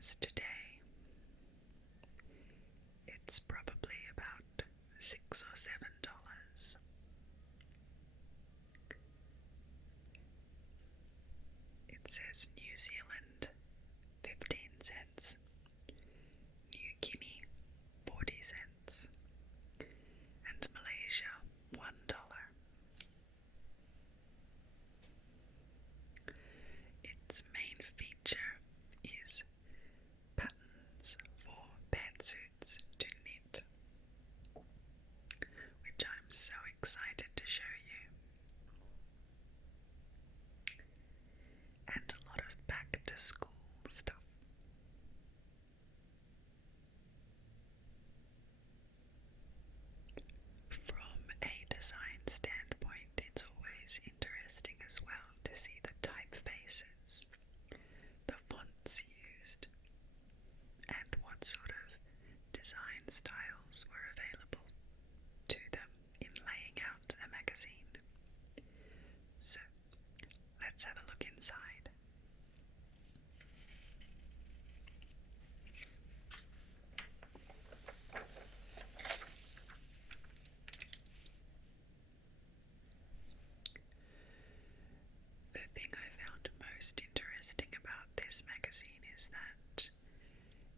as today. It's probably about $6 or $7. It says New Zealand 15 cents, New Guinea 40 cents, and Malaysia $1. Its main feature is patterns for pantsuits to knit, which I'm so excited to show you, and a lot of back to school stuff. From a design standpoint, it's always interesting as well to see the typefaces, the fonts used, and what sort of design styles were available to them in laying out a magazine. So, let's have a look inside. The thing I found most interesting about this magazine is that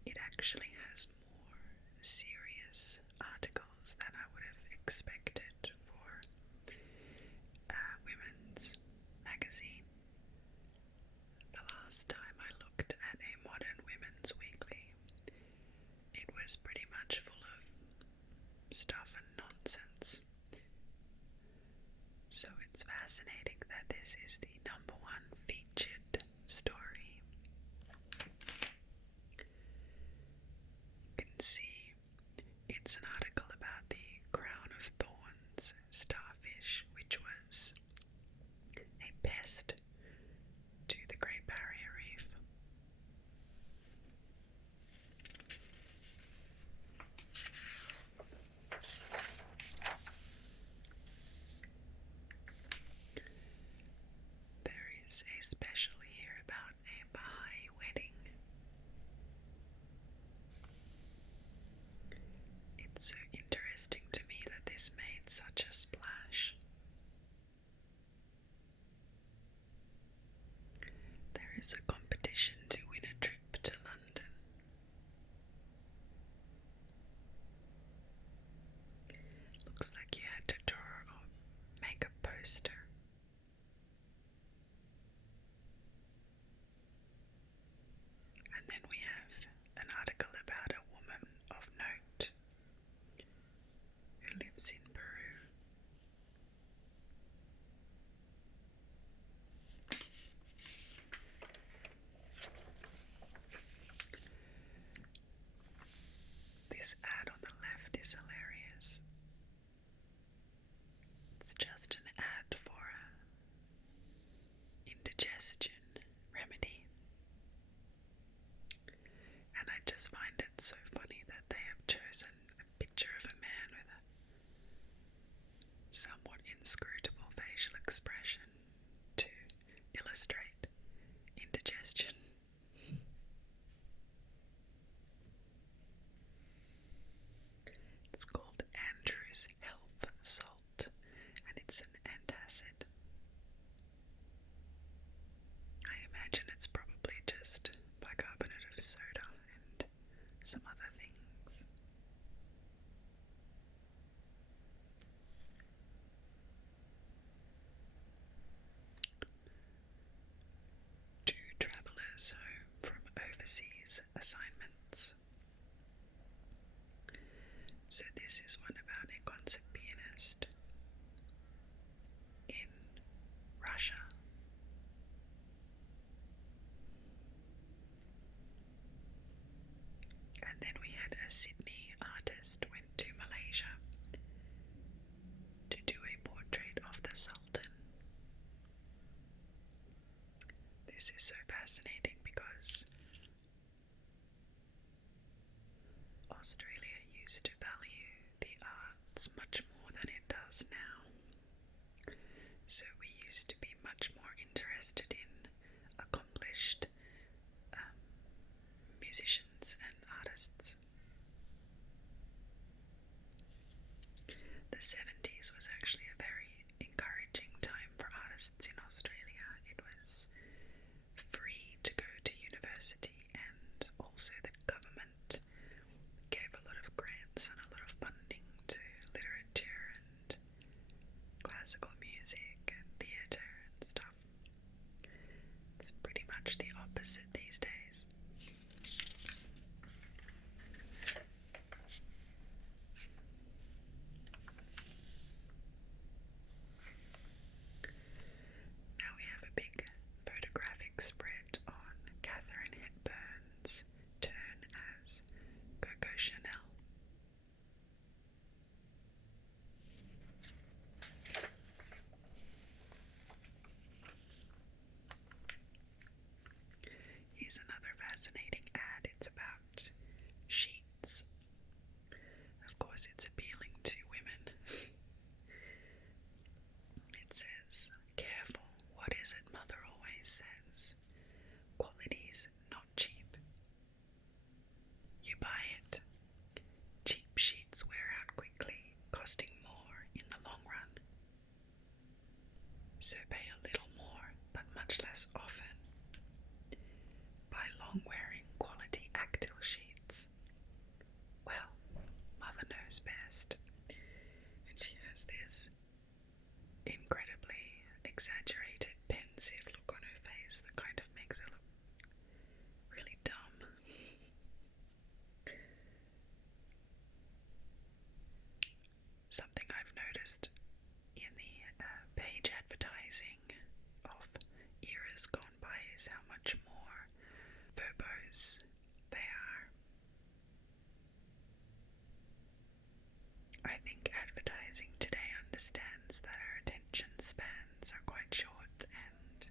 it actually has more serious articles than I would have expected for a women's magazine. The last time I looked at a modern women's weekly, it was pretty much full of stuff and nonsense. So it's fascinating that this is the #1 featured story. You can see it's an article about the crown of thorns starfish, which was a pest to the Great Barrier Reef. There is a special here about a Baha'i wedding. It's so interesting to me that this made such a splash. There is a competition to win a trip to London. Looks like you had to draw or make a poster. And then we have an article about a woman of note who lives in Peru. This ad on the left is hilarious. It's just an ad for an indigestion remedy. And I just find it so funny that they have chosen a picture of a man with a somewhat inscrutable facial expression to illustrate indigestion. It's called Andrew's Health Salt, and it's an antacid. I imagine it's probably just bicarbonate of soda and some other things. To travellers home from overseas assignments. So this is one about a concert pianist in Russia. And then we had a Sydney artist went to Malaysia to do a portrait of the Sultan. This is so fascinating because Australia used to value the arts much more than it does now. So we used to be much more interested in accomplished opposite these days. Now we have a big photographic spread on Katharine Hepburn's turn as Coco Chanel. Here's another fascinating ad. It's about sheets. Of course, it's appealing to women. It says, "Careful, what is it mother always says? Quality's not cheap. You buy it. Cheap sheets wear out quickly, costing more in the long run. So pay a little more, but much less often. Buy long-wearing quality Actil sheets. Well, mother knows best." And she has this incredibly exaggerated, pensive look on her face that kind of makes her look really dumb. Something I've noticed in the page advertising of eras gone by is how much more verbose they are. I think advertising today understands that our attention spans are quite short and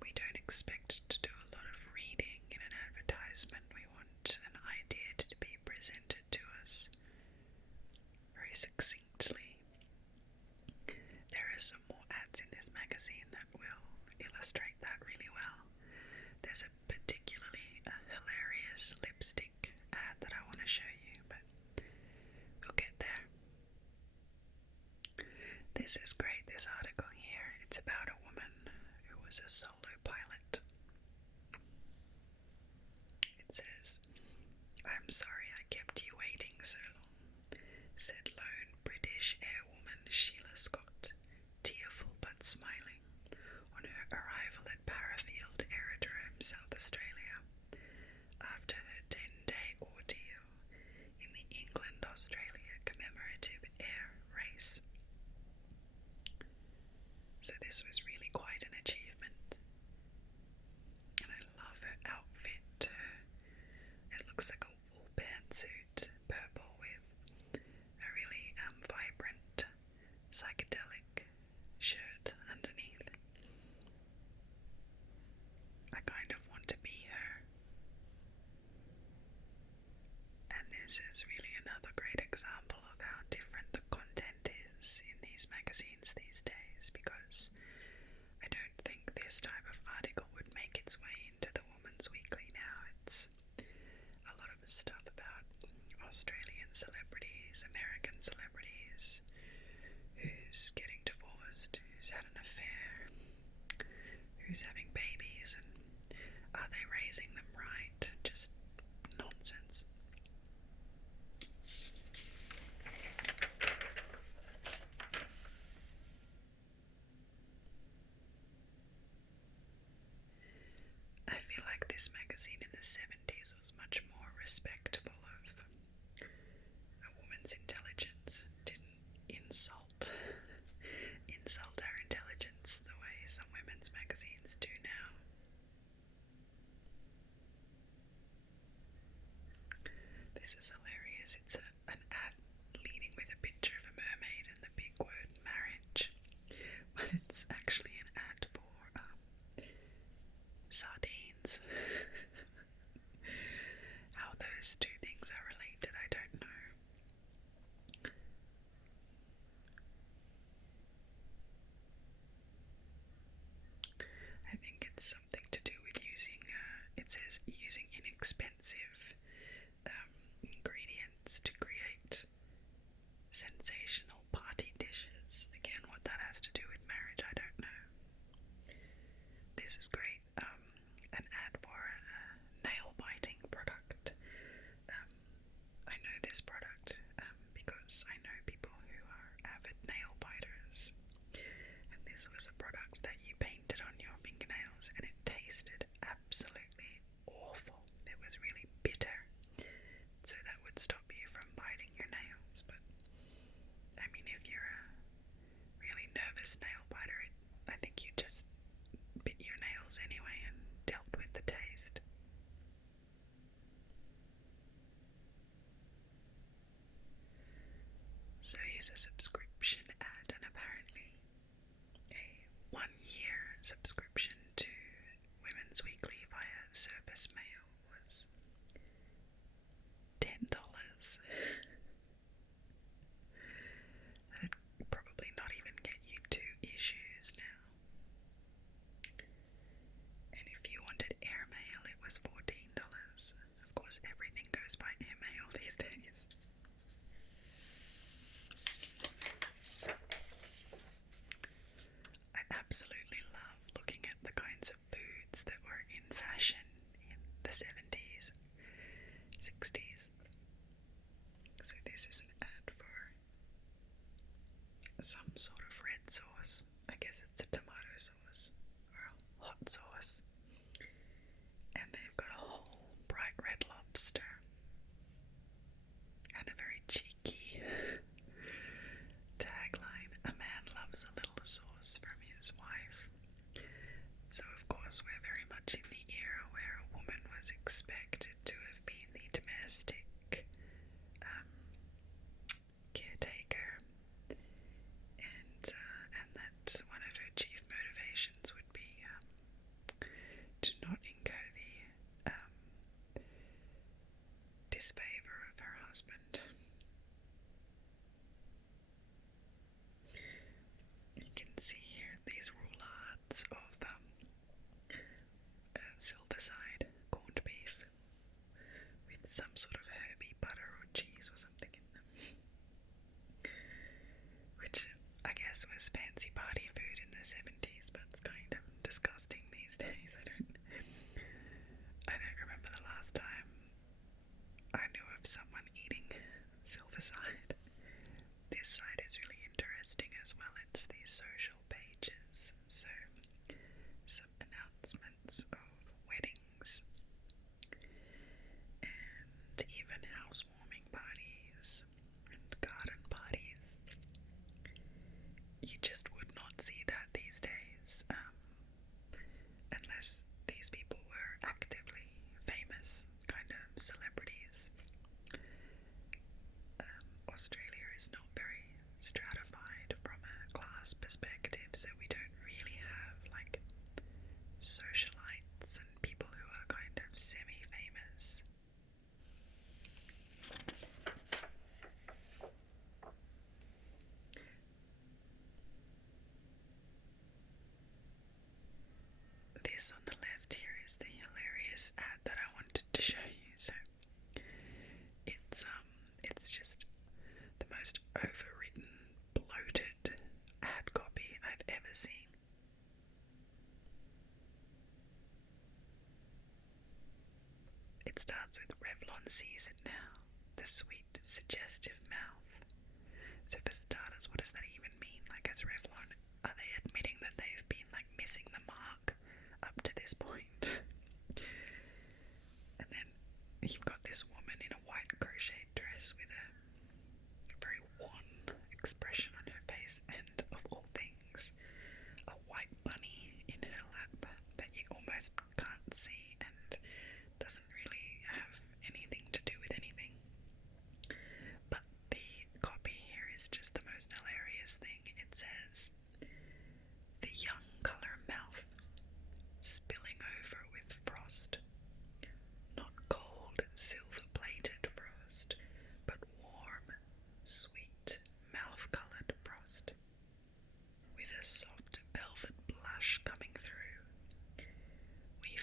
we don't expect to do a lot of reading in an advertisement. We want an idea to be presented to us very succinctly. There are some more ads in this magazine that will illustrate that really well. There's a particularly hilarious lipstick ad that I want to show you, but we'll get there. This is great, this article here. It's about a woman who was a solo pilot. It says, "I'm sorry I kept you waiting so long," said lone British airwoman Sheila Scott, tearful but smiling, on her arrival at Parafield Aerodrome, South Australia, after her 10-day ordeal in the England-Australia commemorative air race. So this was really quite an achievement. And I love her outfit. It looks like a wool pantsuit, purple with a really vibrant psychedelic shirt underneath. I kind of want to be her. And this is really another great example of how different the content is in these magazines these days, because I don't think this type of article would make its way into the Woman's Weekly now. It's a lot of stuff about Australian celebrities, American celebrities, who's getting divorced, who's had an affair, who's having babies, and are they raising them right? Just nonsense. I feel like this magazine in the 70s was much more respectful of a woman's intelligence. Didn't insult our intelligence the way some women's magazines do now. This is hilarious. It's an ad leading with a picture of a mermaid and the big word marriage, but it's actually an ad for sardines. How those two things are related, I don't know. I think it's something to do with using, it says using inexpensive ingredients to create sensational party dishes. Again, what that has to do with marriage, I don't know. This is great. An ad for a nail biting product. I know this product because I know people who are avid nail biters. And this was a product that you painted on your fingernails and first nail biter, I think you just bit your nails anyway and dealt with the taste. So here's a subscription ad, and apparently a 1-year subscription to Women's Weekly via Surface Mail was $10. That'd probably not even get you 2 issues now. And if you wanted airmail, it was $14. Of course, everything goes by airmail these days. I absolutely love looking at the kinds of foods that were in fashion in the 70s, 60s. So this is an ad for some sort of red sauce. I guess it's a tomato sauce or a hot sauce. And they've got a whole bright red lobster and a very cheeky tagline: a man loves a little sauce from his wife. So of course we're very much in the era where a woman was expected to have been the domestic caretaker, and that one of her chief motivations would be to not incur the disfavor of her husband. You can see here these roulades of silverside corned beef with some sort of herby butter or cheese or something in them, which I guess was fancy party food in the 70s, but it's kind of disgusting these days. I don't remember the last time I knew of someone eating silverside. This site is really interesting as well. It's these social pages, so some announcements of weddings and even housewarming parties and garden parties. You just would not see that these days, unless these people were actively famous kind of celebrities. Australia is not very stratified from a class perspective, so we don't really have like socialites and people who are kind of semi-famous. This on the left here is the hilarious ad that I wanted to show you. So it's just the most overwritten, bloated ad copy I've ever seen. It starts with Revlon sees it now, the sweet, suggestive mouth. So for starters, what does that even mean? Like, as Revlon, are they admitting that they've been like missing the mark up to this point? And then you've got this woman in a white crochet dress with a very wan expression on her face, and of all things, a white bunny in her lap that you almost can't see and doesn't really have anything to do with anything. But the copy here is just the most hilarious thing. It says, "The young colour mouth, spilling over with frost. Not cold, silver-plated frost, but warm, sweet, mouth-coloured frost. With a soft velvet blush coming through. We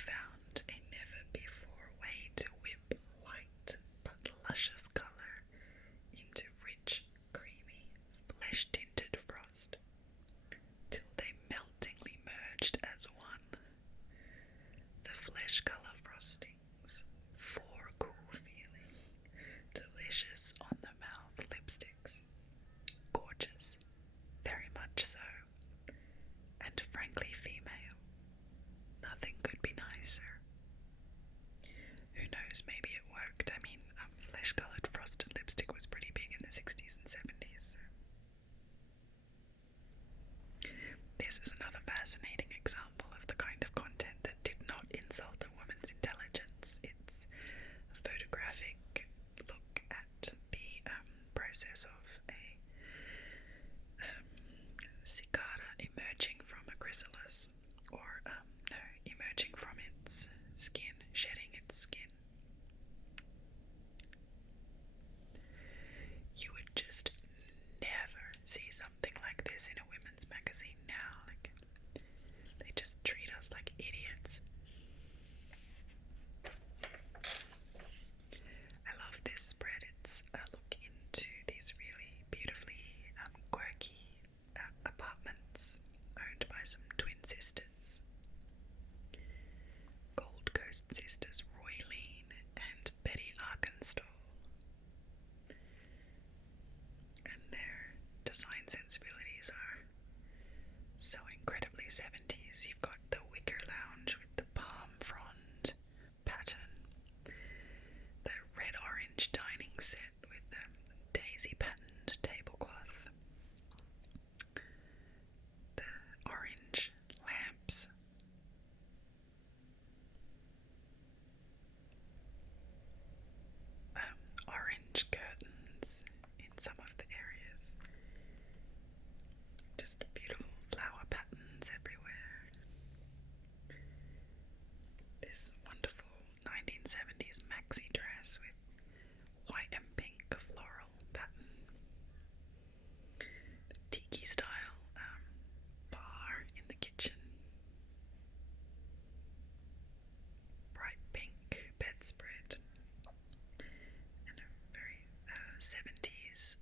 Post sisters Roylene and Betty Arkenstall. And their design sensibilities are so incredibly 70s. You've got the wicker lounge with the palm frond pattern, the red-orange dining set with the daisy patterned tablecloth, the orange lamps, orange curtains in some of the areas, just beautiful flower patterns everywhere. This wonderful 1970s maxi dress with white and pink floral pattern. The tiki style bar in the kitchen. Bright pink bedspread. And a very 70s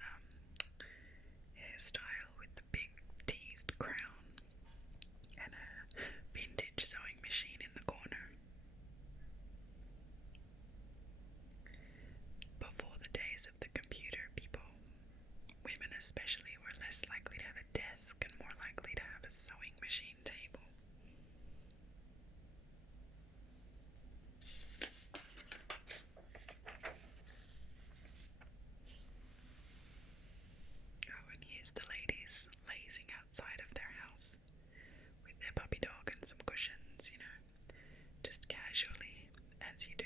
hairstyle with the big teased crown. And a vintage sewing machine in the corner. Before the days of the computer, women especially, were less likely to have a desk and more likely to have a sewing machine table. Oh, and here's the ladies lazing outside of their house with their puppy dog and some cushions, just casually, as you do.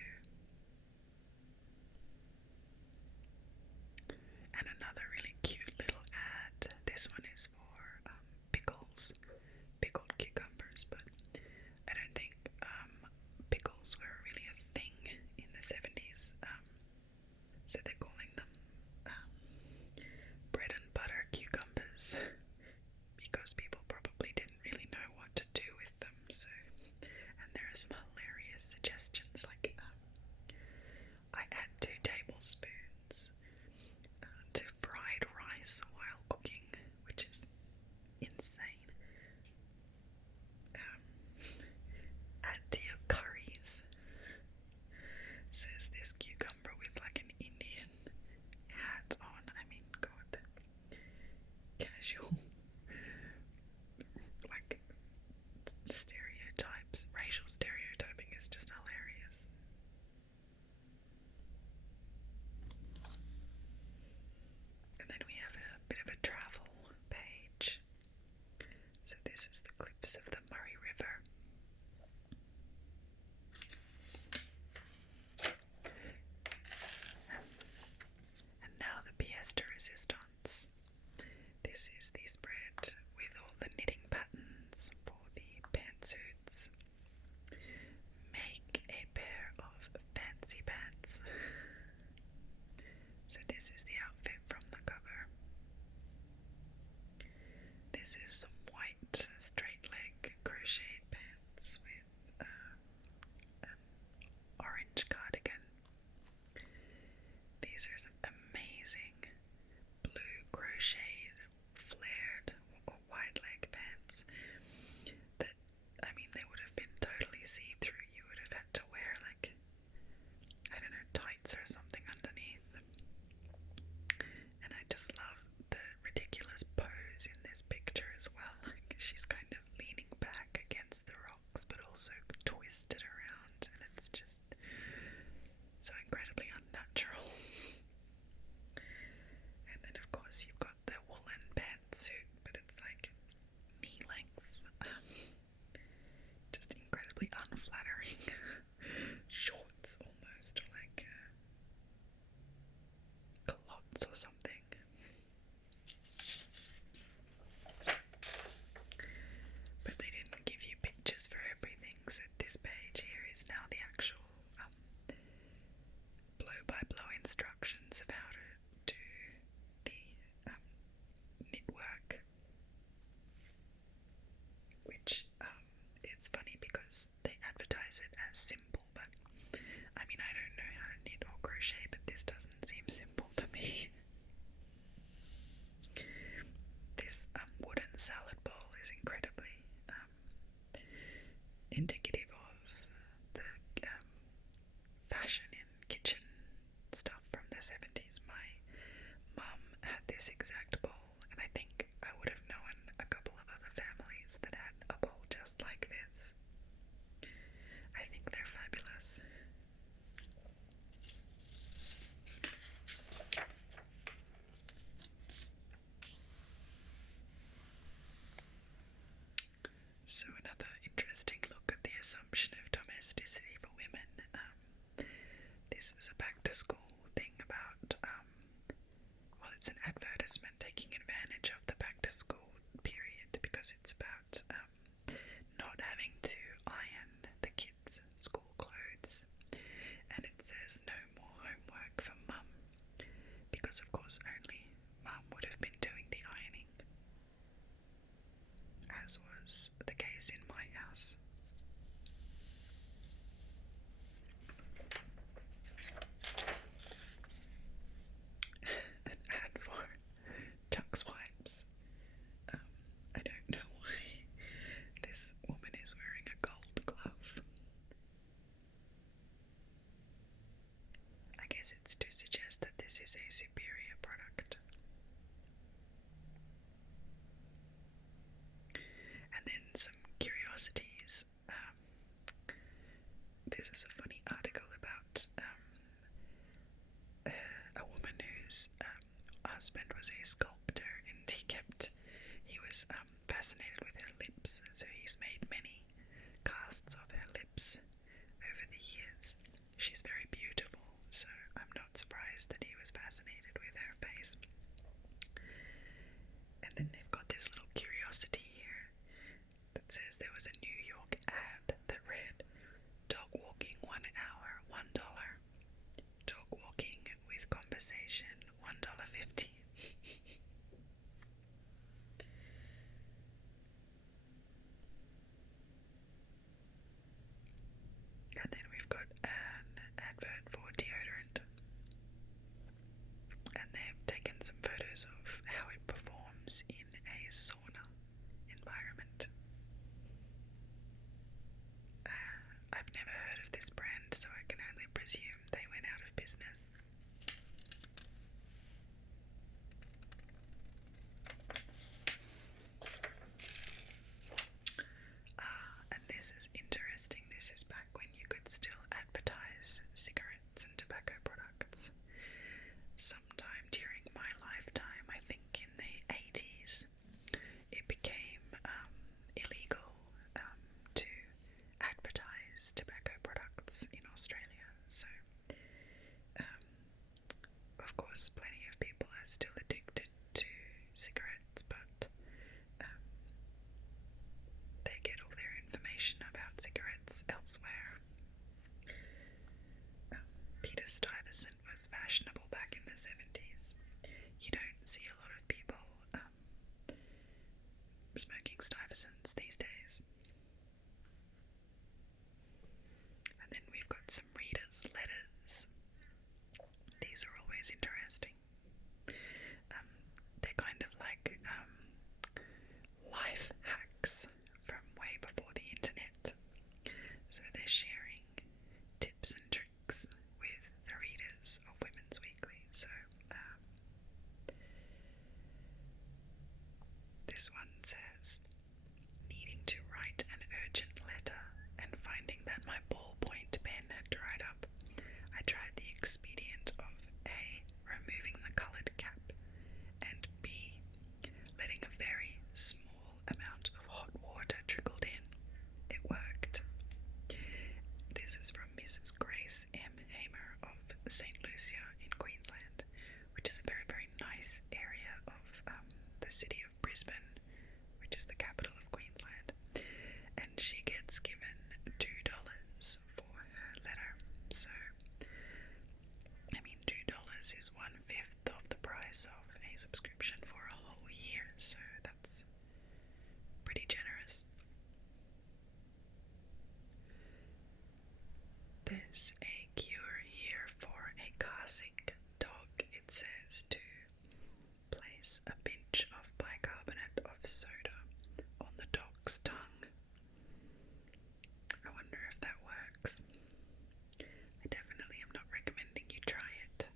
And another really cute little ad. This one is for pickles, pickled cucumbers, but I don't think pickles were really a thing in the 70s. So they're calling them bread and butter cucumbers because people probably didn't really know what to do with them. So, and there are some hilarious suggestions like I add 2 tablespoons to fried rice while cooking, which is insane. Add to your curries, says this cucumber with like an Indian hat on. I mean, God, casual, like stereotypes, racial stereotyping is just hilarious. And then we have a bit of a travel page. So this is the cliffs of the Murray River. And now the pièce de résistance. This is the spread with all the knitting patterns for the pantsuits. Make a pair of fancy pants. So this is the outfit from the cover. This is some white straight leg crocheted pants with an orange cardigan. These are some amazing blue crocheted flared or wide leg pants that, I mean, they would have been totally see-through. You would have had to wear like, I don't know, tights or something underneath. And I just love the ridiculous pose in this picture as well. Like she's kind of leaning back against the rocks but also twisted around, and it's just so incredibly unnatural. And then of course you've got the woolen pantsuit, but it's like knee length, just incredibly unflattering shorts almost, or like culottes or something. But they didn't give you pictures for everything, so this page here is now the actual blow-by-blow instructions of how to do the knit work. Which, it's funny because they advertise it as simple, but I mean, I don't know how to knit or crochet, but this doesn't seem simple to me. This wooden salad bowl is incredibly indicative of the it's an advertisement taking advantage of the back to school period because it's about not having to iron the kids' school clothes. And it says no more homework for mum, because of course only mum would have been doing the ironing, as was the case in my house. An ad for Chuck's wipes. I don't know why this woman is wearing a gold glove. I guess it's to suggest that this is a superior product. And then some curiosities. This is a funny article about a woman whose husband was a sculptor, and he was fascinated with her lips, so he's made many casts of her lips over the years. She's very beautiful, so I'm not surprised that he was fascinated with her face. And then they've got this little curiosity here that says there was a New York ad that read, "Dog walking 1 hour, $1. Dog walking with conversation, $1.50. And then we've got an advert for deodorant. And they've taken some photos of how it performs in a sauna environment. I've never heard of this brand, so I can only presume they went out of business. And this is interesting. This is back when you could still advertise cigarettes and tobacco products. Sometime during my lifetime, I think in the 80s, it became illegal to advertise tobacco products in Australia. So, of course, plenty of people are still addicted to cigarettes, but they get all their information about cigarettes elsewhere. Peter Stuyvesant was fashionable back in the 70s. You don't see a lot of people smoking Stuyvesants these days. And then we've got some readers' letters. These are always interesting. They're kind of like life hacks from way before the internet. So they're sharing tips and tricks with the readers of Women's Weekly. So this one says, needing to write an urgent letter and finding that my ballpoint pen had dried up, I tried the expedient of A, removing the coloured cap, and B, letting a very small amount of hot water trickle in. It worked. This is from Mrs. Grace M. Hamer of St. Lucia in Queensland, which is a very, very nice area of the city of Brisbane, which is the capital of Queensland. And she gets given $2 for her letter. So, I mean, $2 is 1/5 of the price of a subscription for a whole year, so that's pretty generous. There's a cure here for a car sick dog. It says to place a pinch of bicarbonate of soda on the dog's tongue. I wonder if that works. I definitely am not recommending you try it.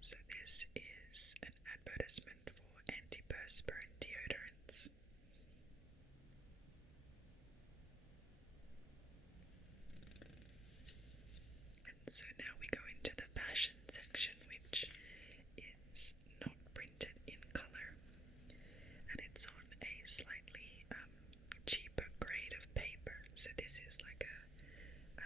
So this is an advertisement for antiperspirant deodorants. And so now we go into the So this is like a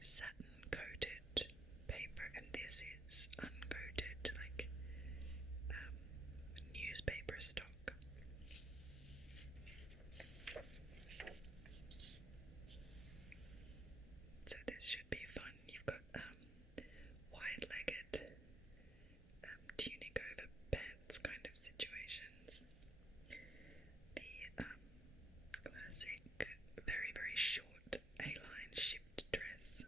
satin coated paper, and this is uncoated, like newspaper stock. So this should be fun. You've got wide-legged tunic over pants kind of situations. The classic, very, very short A-line shift dress.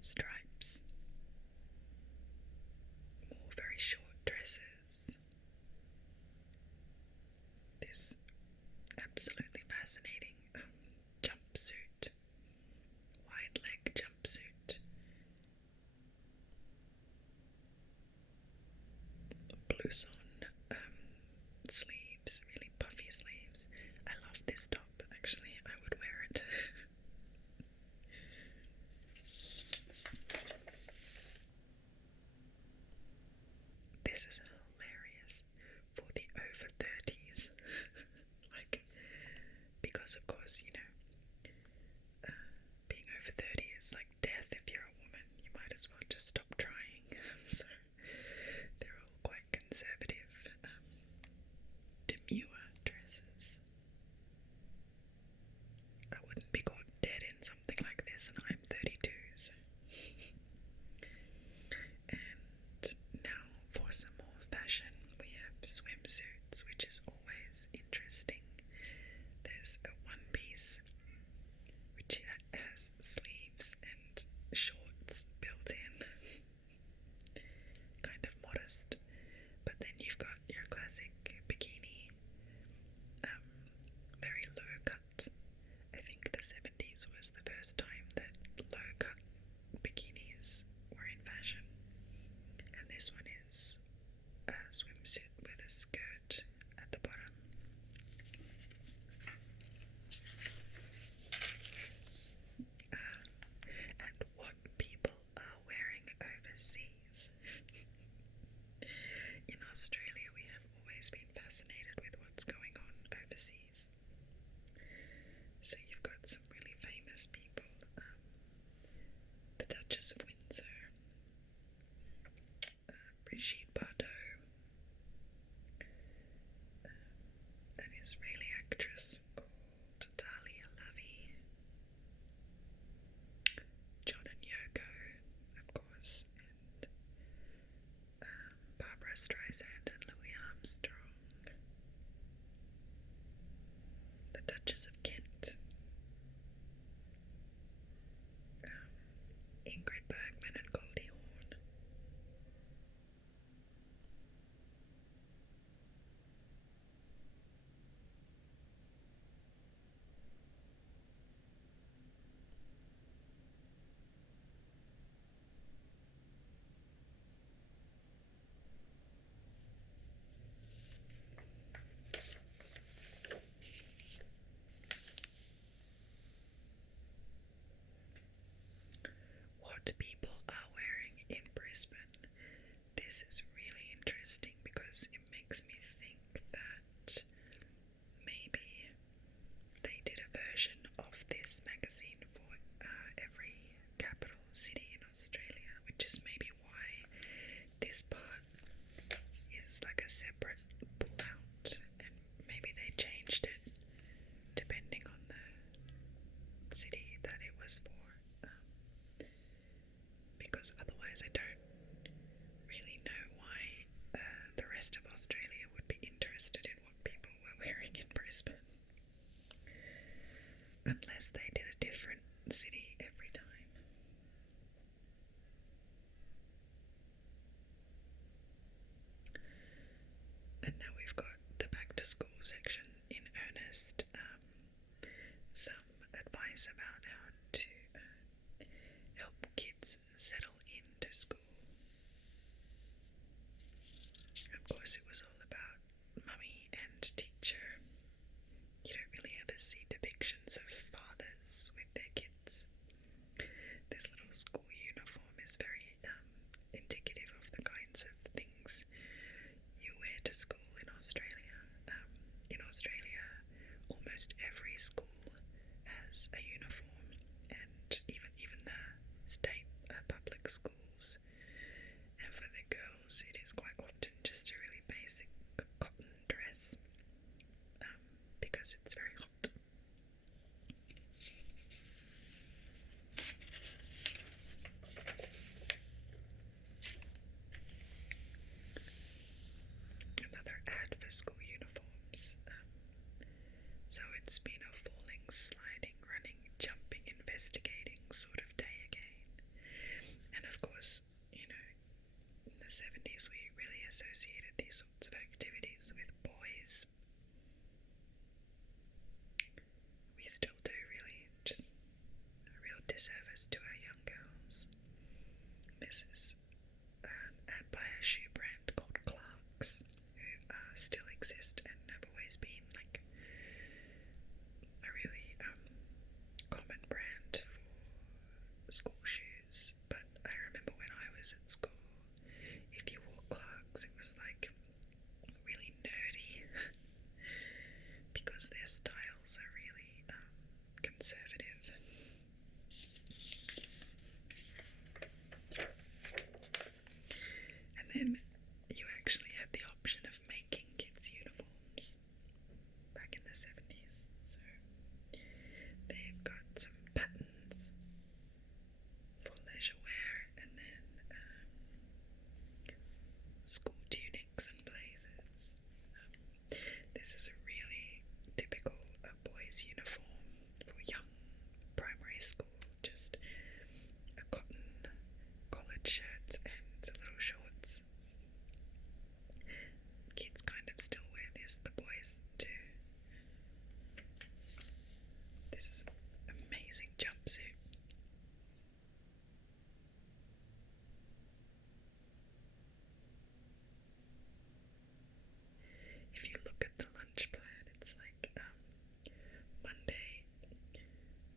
Stripes. More very short dresses. This absolutely fascinating jumpsuit. Wide leg jumpsuit. Blouson sleeves, really puffy sleeves. I love this top, actually. I would wear it. This is hilarious for the over 30s. Like, because of course, you know, being over 30 is like death if you're a woman. You might as well just stop trying. So they're all quite conservative, demure dresses. I wouldn't be caught dead in something like this, and I'm 32, so. And now for some more fashion, we have swimsuits, which is always interesting. There's a one piece which has sleeves and shorts built in, kind of modest. But then you've got your classic bikini, very low cut. I think the 70s was the first time that low cut bikinis were in fashion. And this one is a swimsuit with a skirt at the bottom. And what people are wearing overseas. In Australia, we have always been fascinated with what's going on overseas. So you've got some really famous people. The Duchess of Windsor, Brigitte Bardot, an Israeli actress called Dahlia Lavi, John and Yoko, of course, and Barbara Streisand and Louis Armstrong, the Duchess of Kent, Ingrid Bergman and Goldie Hawn. What people are wearing in Brisbane. This is really interesting because it makes me think that maybe they did a version of this magazine for every capital city in Australia, which is maybe why this part is like a separate pull-out, and maybe they changed it depending on the city that it was for. Because otherwise I don't really know why the rest of Australia would be interested in what people were wearing in Brisbane. Unless they did a different city every time. And now we've got the back to school section in earnest. Some advice about how to help kids settle into school. Of course, it was all about mummy and teacher. You don't really ever see depictions of fathers with their kids. This little school uniform is very indicative of the kinds of things you wear to school in Australia. In Australia, all almost every school has a uniform, and even the state public schools. And for the girls, it is quite often just a really basic cotton dress, because it's very hot. Another ad for school uniforms. So it's been a falling, sliding, running, jumping, investigating sort of day again. And of course, in the 70s we really associated these sorts of activities with boys. We still do, really. Just a real disservice to our young girls. This is an ad by a shoe brand called Clark's, who still exist and have always been like a really common brand for school shoes. But I remember when I was at school, if you wore Clark's, it was like really nerdy because their styles are really conservative. And then you actually had the option of making kids' uniforms back in the 70s. So they've got some patterns for leisure wear, and then school tunics and blazers. This is a really typical boys' uniform for young primary school, just a cotton collared shirt and little shorts. Kids kind of still wear this, the boys too. This is an amazing jumpsuit. If you look at the lunch plan, it's like Monday,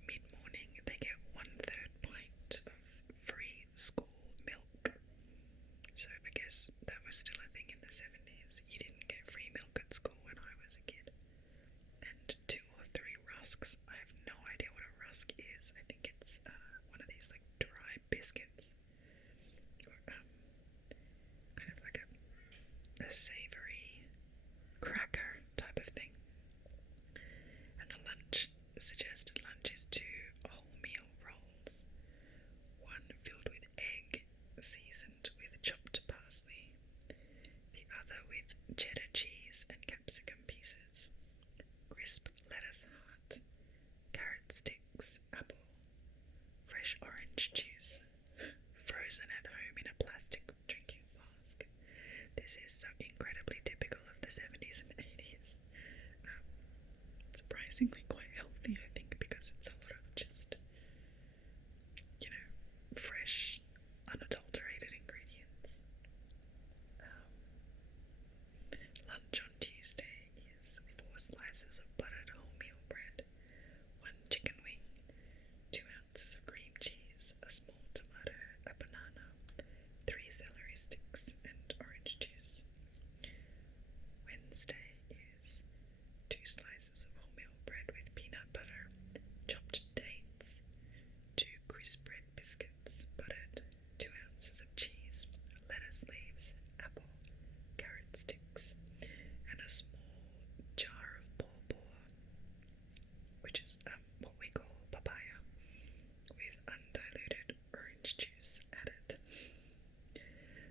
mid-morning, they get 1/3 pint of free school milk. So I guess that was still a thing in the 70s. You didn't get free milk at school when I was a kid. And 2 or 3 rusks. I have no idea what a rusk is. I think it's one of these like dry biscuits, or kind of like a savoury cracker type of thing. And the suggested lunch is 2 wholemeal rolls, one filled with egg seasoned with chopped parsley, the other with cheddar cheese and capsicum pieces, crisp lettuce heart, carrot sticks, apple, fresh orange juice, frozen at home in a plastic drinking flask. This is so incredibly typical of the 70s and 80s. Surprisingly quite healthy, I think, because it's a lot of just, fresh, unadulterated ingredients. Lunch on Tuesday is 4 slices of buttered wholemeal bread, 1 chicken wing, 2 ounces of cream cheese, a small tomato, a banana, 3 celery sticks, and orange juice. Wednesday is 2 slices of wholemeal bread with peanut butter, chopped dates, 2 crisp bread biscuits, buttered, 2 ounces of cheese, lettuce leaves, apple, carrot sticks, and a small jar of bawbor, which is what we call papaya, with undiluted orange juice added.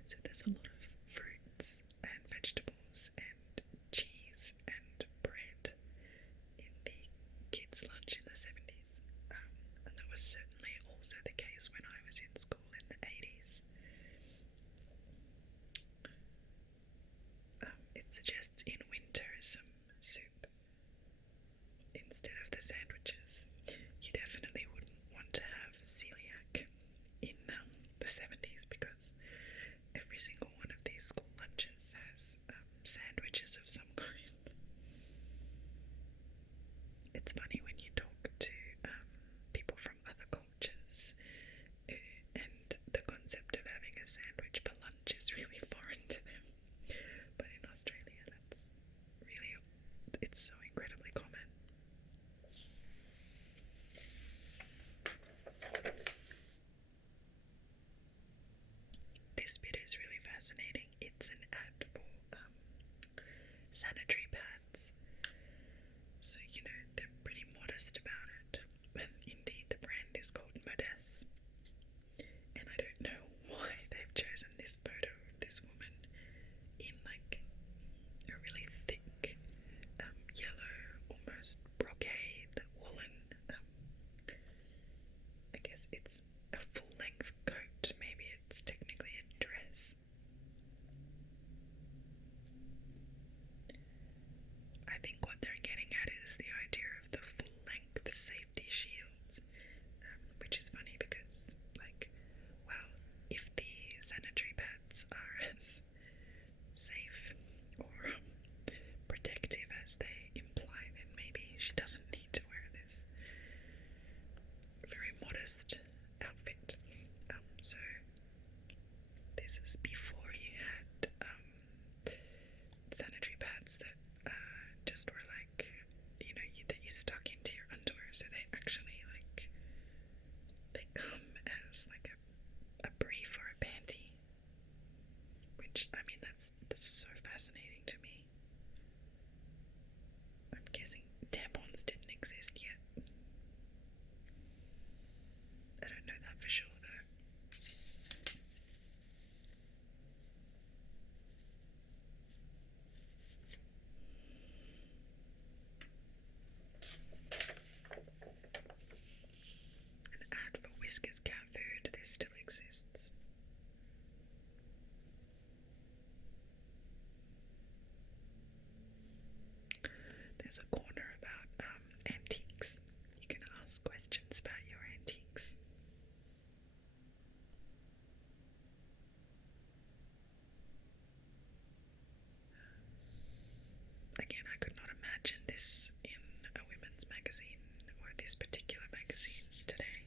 So there's a lot of fruits and vegetables and cheese and bread in the kids' lunch in the 70s. And that was certainly also the case when I was in school in the 80s. It suggests in winter some soup instead of the sandwiches. You definitely wouldn't want to have celiac in the 70s, because every single one of these school lunches has sandwiches of some kind. It's funny when you talk to people from other cultures, and the concept of having a sandwich for lunch is really foreign to them. But in Australia, it's so incredibly common. she doesn't need to wear this very modest outfit. So this is before you had sanitary pads that just were like, that you stuck into your underwear. So they actually they come as like a brief or a panty, which, I mean, that's so fascinating to me. I'm guessing tampons didn't exist yet. I don't know that for sure though. An ad for Whiskas cat food, this still exists. There's a corner about antiques. You can ask questions about your antiques. Again, I could not imagine this in a women's magazine, or this particular magazine today.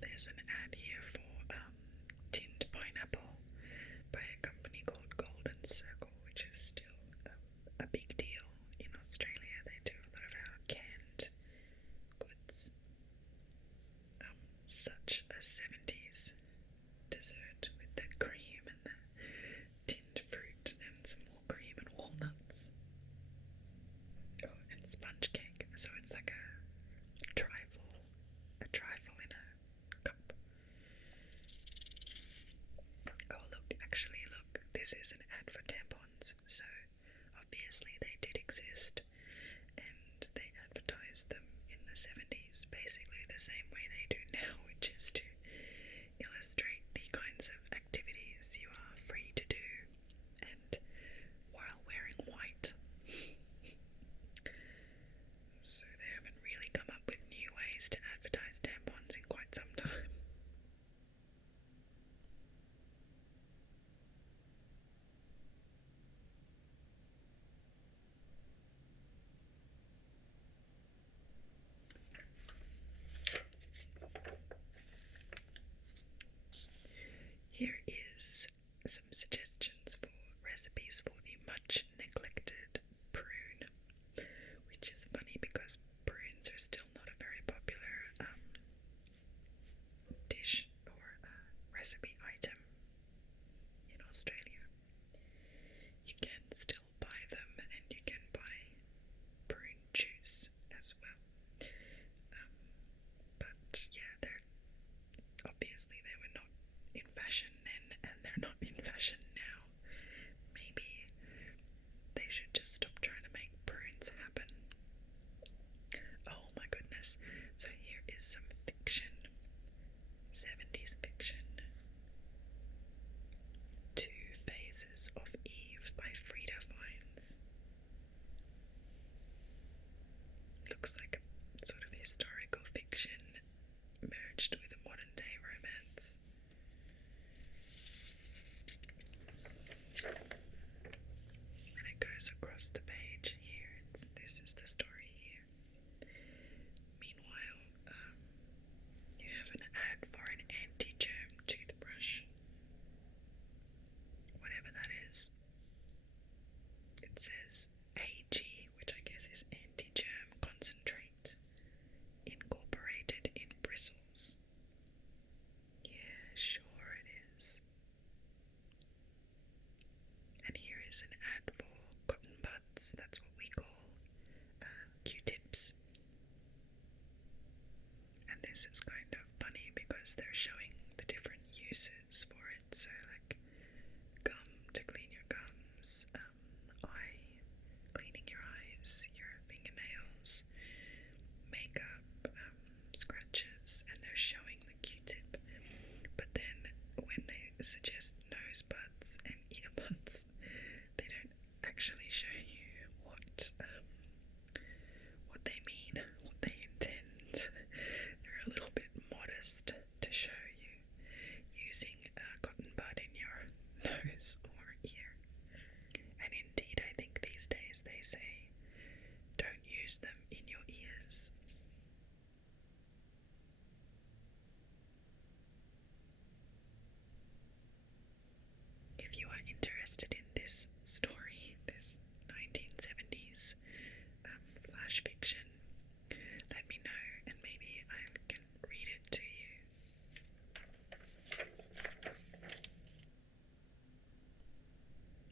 There's an ad here for tinned pineapple by a company called Golden Circle, which is still a big deal in Australia. They do a lot of our canned goods. Such a 70s dessert with the cream and the tinned fruit and some more cream and walnuts. Oh, and sponge cake. So it's like a trifle in a cup. Oh look, actually look, this is an ad for tampons, so obviously they did exist, and they advertised them in the 70s basically the same way they do now, which is to illustrate the kinds of activities you are free to do, and while wearing white. So they haven't really come up with new ways to advertise tampons in quite some time. Here is some suggestions for recipes for the much neglected prune, which is funny because prunes are still not a very popular dish or recipe item in Australia. You can still buy them, and you can buy prune juice as well. But yeah, obviously they were not in fashion then, and they're not in fashion now. Maybe they should just stop trying to make prunes happen. Oh my goodness. So here is some fiction. 70s fiction. Two Phases of Eve by Frida Vines. Looks like a sort of historical fiction merged with a modern day romance. And it goes across the page here. This is the story here. Meanwhile, you have an ad for an anti-germ toothbrush. Whatever that is. It says AG, which I guess is anti-germ concentrate, incorporated in bristles. Yeah, sure it is. And here is an ad for cotton buds. That's what we call Q-tips. And this is kind of funny because they're showing the different uses for it. So like gum to clean your gums, cleaning your eyes, your fingernails, makeup, scratches, and they're showing the Q-tip. But then when they suggest nose buds and earbuds, they don't actually show you what they mean, what they intend. They're a little bit modest to show interested in this story, this 1970s flash fiction, let me know and maybe I can read it to you.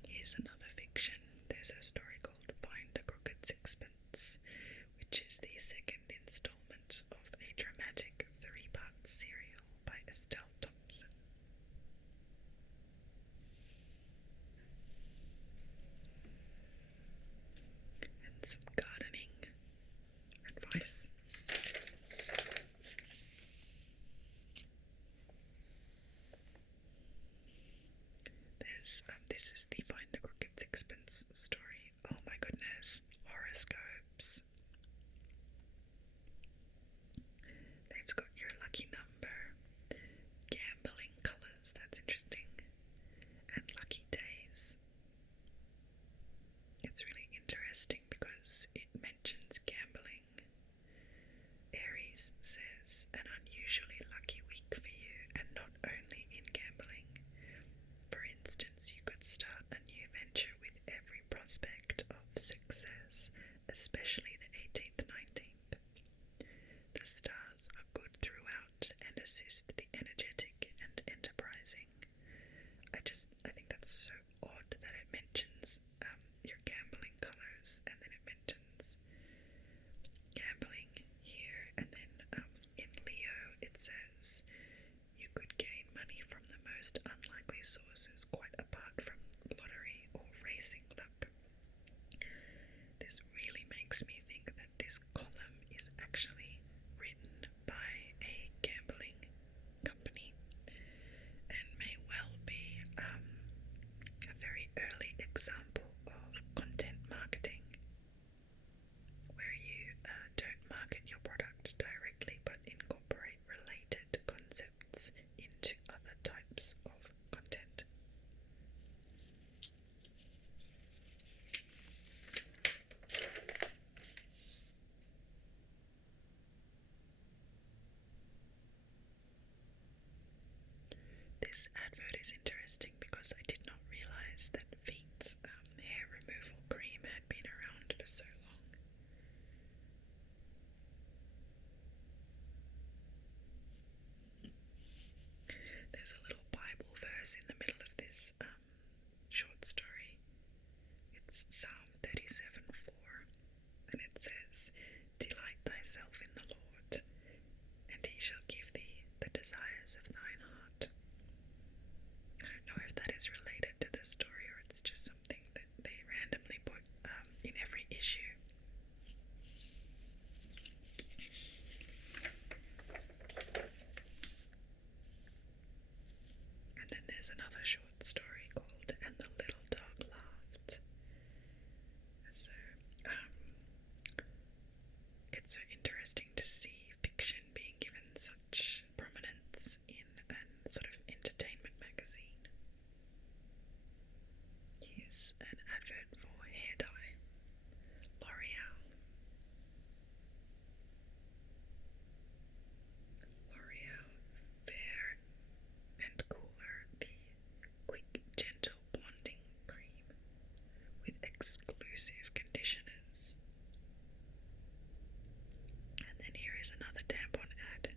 Here's another fiction. There's a story called Find a Crooked Sixpence, which is the second installment of a dramatic three-part serial by Estelle Thompson. And some gardening advice. This is the Find a Crooked Sixpence story. Oh my goodness, horoscopes. They've got your lucky number, gambling colours, that's interesting, and lucky days. It's really interesting because it mentions gambling. Aries says an unusually lucky week for you, and not only in gambling. For instance, you could start a new venture with every prospect of success, especially the 18th, 19th. The stars are good throughout and assist the energetic and enterprising. I think that's so odd that it mentions your gambling colours, and then it mentions gambling here, and then in Leo it says you could gain money from the most unlikely sources, quite apart from lottery or racing luck. This really makes me think that this column is actually written by a gambling company and may well be a very early example of content marketing, where you don't market your product directly but incorporate related concepts into other types of content. This advert is interesting because I did not realise that Veet's hair removal cream had been around for so long. There's a little Bible verse in the middle of this short story. It's Psalm 37:4, and it says, "Delight thyself in the Lord, and he shall give thee the desires of thine heart." I don't know if that is related to the story or it's just something that they randomly put in every issue. And then there's another short story called And the Little Dog Laughed. So, it's so interesting to see fiction being given such prominence in a sort of entertainment magazine. Here's an advert for hair dye. L'Oreal. L'Oreal Fair and Cooler, the quick, gentle blonding cream with exclusive conditioners. And then here is another tampon ad.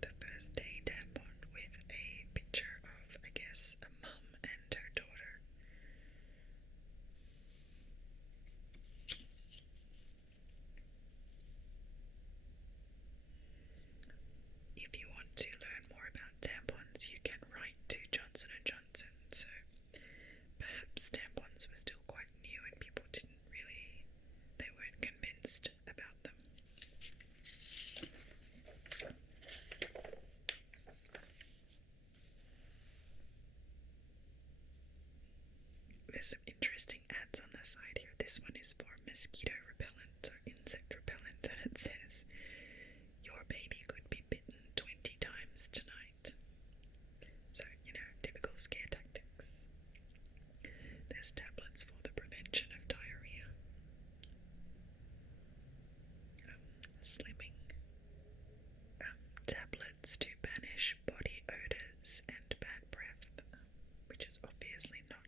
The first day tampon with a picture of, I guess, a mum and her daughter. If you want to learn more about tampons, you can write to Johnson & Johnson. So perhaps tampons were still quite new and people they weren't convinced about them. There's some interesting ads on the side here. This one is for mosquito repellent or insect repellent, and it says, "Your baby could be bitten 20 times tonight." So, typical scare tactics. There's tablets for the prevention of diarrhea. Slimming. Tablets to banish body odours and bad breath, which is obviously not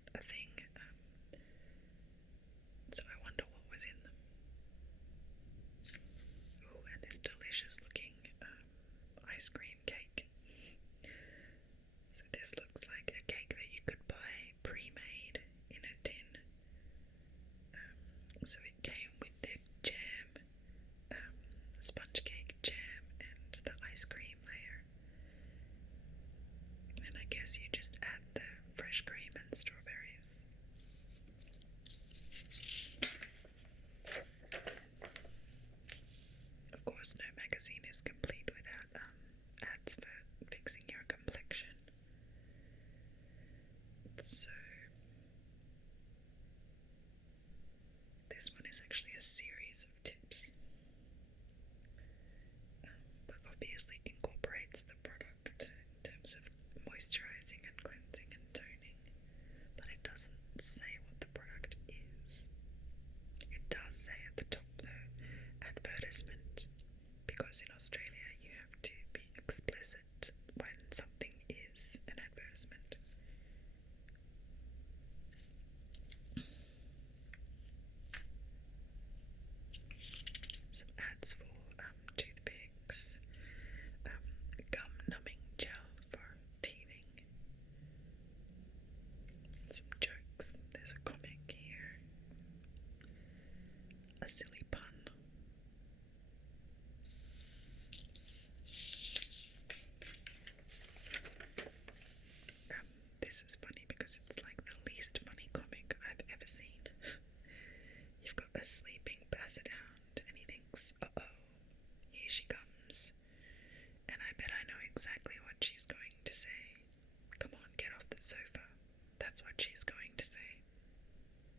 that's what she's going to say.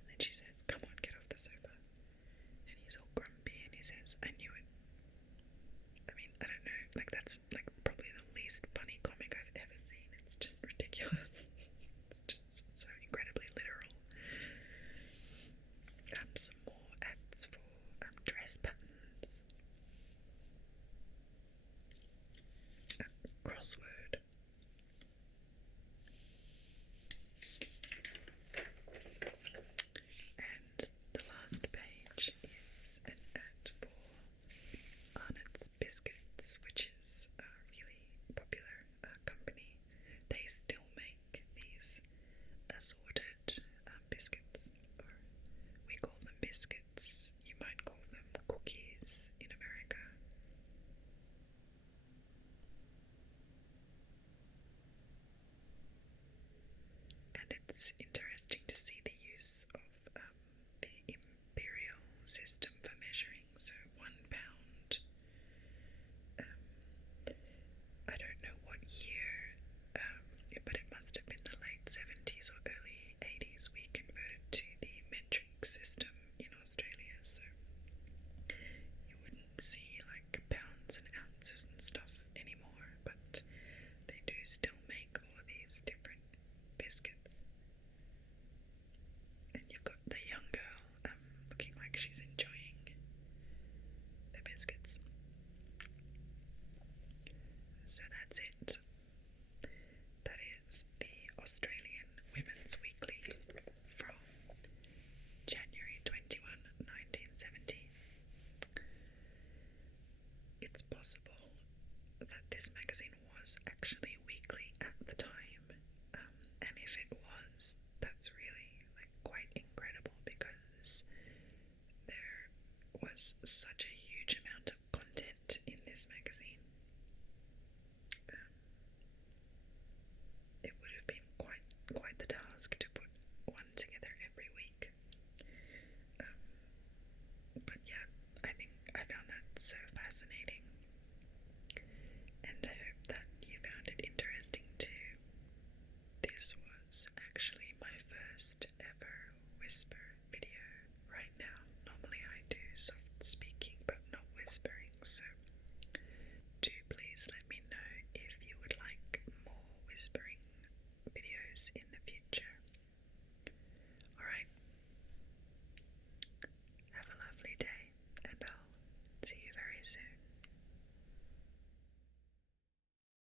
And then she says, "Come on, get off the sofa." And he's all grumpy and he says, "I knew it." I mean, I don't know, like that's like probably the least funny comic I've ever seen. It's just ridiculous. It's just so incredibly literal. Some more ads for dress patterns. Crossword. And the last page is an ad for Arnott's Biscuits, which is a really popular company. They still make these assorted biscuits, or we call them biscuits. You might call them cookies in America. And it's interesting to see the use of the imperial system for measuring. So 1 pound, I don't know what year, but it must have been the late 70s or early 80s we converted to the metric system in Australia, so you wouldn't see like pounds and ounces and stuff anymore, but they do still make all of these different biscuits. And you've got the young girl looking like she's enjoying the biscuits. So that's it. That is the Australian Women's Weekly from January 21, 1970. It's possible that this magazine was actually weekly at the time, and if it was, that's really like quite incredible because there was such a huge amount of content in this magazine. It would have been quite the task to put one together every week. But yeah, I think I found that so fascinating, and I hope that you found it interesting too. This was actually my first ever whisper